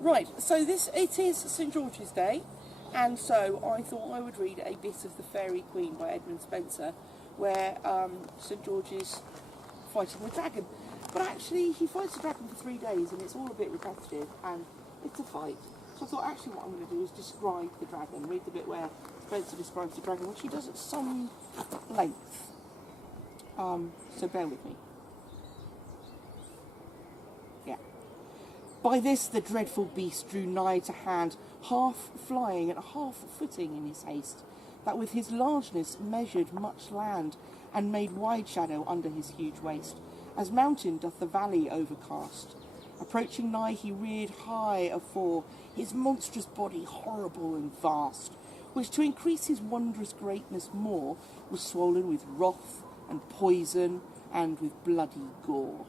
Right, so it is St George's Day, and so I thought I would read a bit of the Faerie Queene by Edmund Spenser, where St George is fighting the dragon. But actually, he fights the dragon for 3 days, and it's all a bit repetitive, and it's a fight. So I thought, actually, what I'm going to do is describe the dragon, read the bit where Spenser describes the dragon, which he does at some length. So bear with me. Yeah. By this the dreadful beast drew nigh to hand, half flying and half footing in his haste, that with his largeness measured much land, and made wide shadow under his huge waist, as mountain doth the valley overcast. Approaching nigh he reared high afore, his monstrous body horrible and vast, which to increase his wondrous greatness more, was swollen with wrath and poison, and with bloody gore.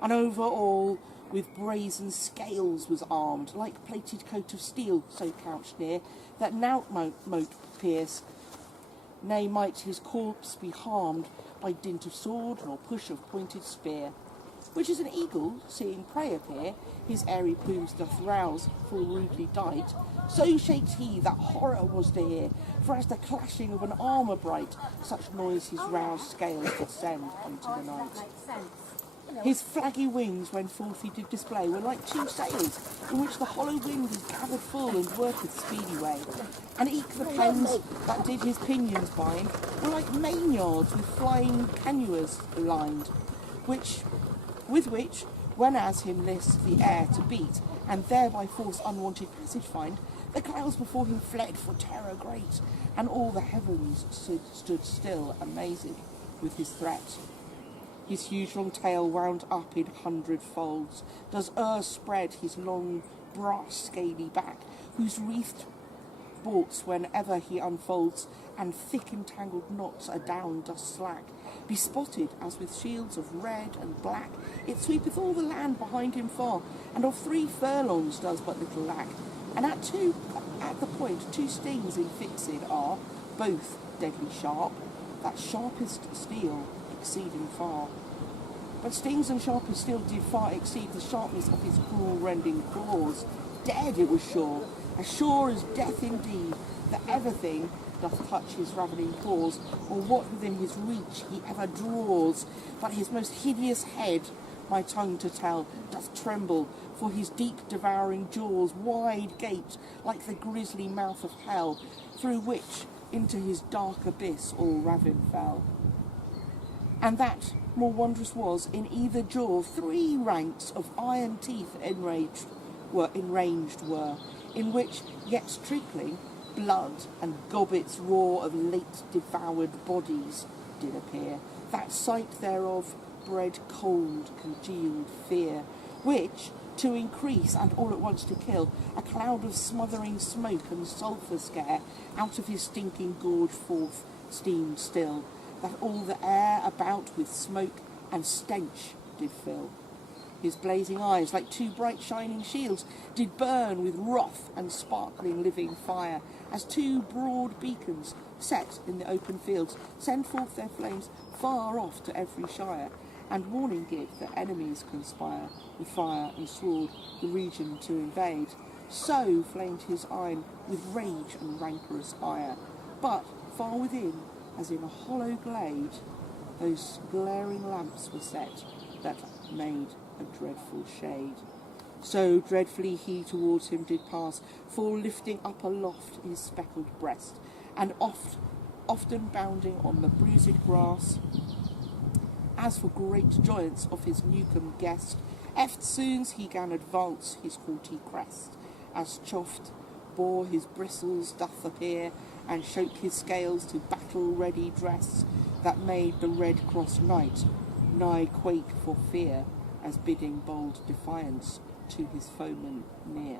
And over all with brazen scales was armed, like plated coat of steel, so couched near, that nought mote pierce, nay might his corpse be harmed by dint of sword, nor push of pointed spear. Which as an eagle, seeing prey appear, his airy plumes doth rouse, full rudely dight, so shakes he that horror was to hear, for as the clashing of an armour bright, such noise his roused scales did send unto the night. His flaggy wings, when forth he did display, were like 2 sails, in which the hollow wind is gathered full and worketh speedy way. And eke the pens that did his pinions bind were like mainyards with flying canoers lined, with which, whenas him list the air to beat, and there by force unwanted passage find, the clouds before him fled for terror great, and all the heavens stood still, amazed with his threat. His huge long tail wound up in 100 folds, does spread his long brass scaly back, whose wreathed bolts whenever he unfolds, and thick entangled knots adown does slack, bespotted as with shields of red and black, it sweepeth all the land behind him far, and of 3 furlongs does but little lack. And at the point 2 stings infixed are, both deadly sharp, that sharpest steel exceeding far. But stings and sharpest steel did far exceed the sharpness of his cruel rending claws. Dead it was sure as death indeed, that everything doth touch his ravening paws, or what within his reach he ever draws. But his most hideous head, my tongue to tell, doth tremble, for his deep devouring jaws wide gaped, like the grisly mouth of hell, through which into his dark abyss all ravin fell. And that more wondrous was, in either jaw 3 ranks of iron teeth enraged were, in which, yet trickling, blood and gobbets raw of late devoured bodies did appear. That sight thereof bred cold congealed fear, which, to increase and all at once to kill, a cloud of smothering smoke and sulphur scare out of his stinking gorge forth steamed still, that all the air about with smoke and stench did fill. His blazing eyes, like 2 bright shining shields, did burn with wrath and sparkling living fire, as 2 broad beacons, set in the open fields, send forth their flames far off to every shire, and warning give that enemies conspire, with fire and sword the region to invade. So flamed his eye with rage and rancorous ire, but far within, as in a hollow glade, those glaring lamps were set, that made a dreadful shade. So dreadfully he towards him did pass, full lifting up aloft his speckled breast, and often bounding on the bruised grass. As for great joyance of his newcome guest, eftsoons he gan advance his haughty crest, as choft bore his bristles doth appear, and shoke his scales to battle ready dress, that made the Red Cross knight nigh quake for fear, as bidding bold defiance to his foeman near.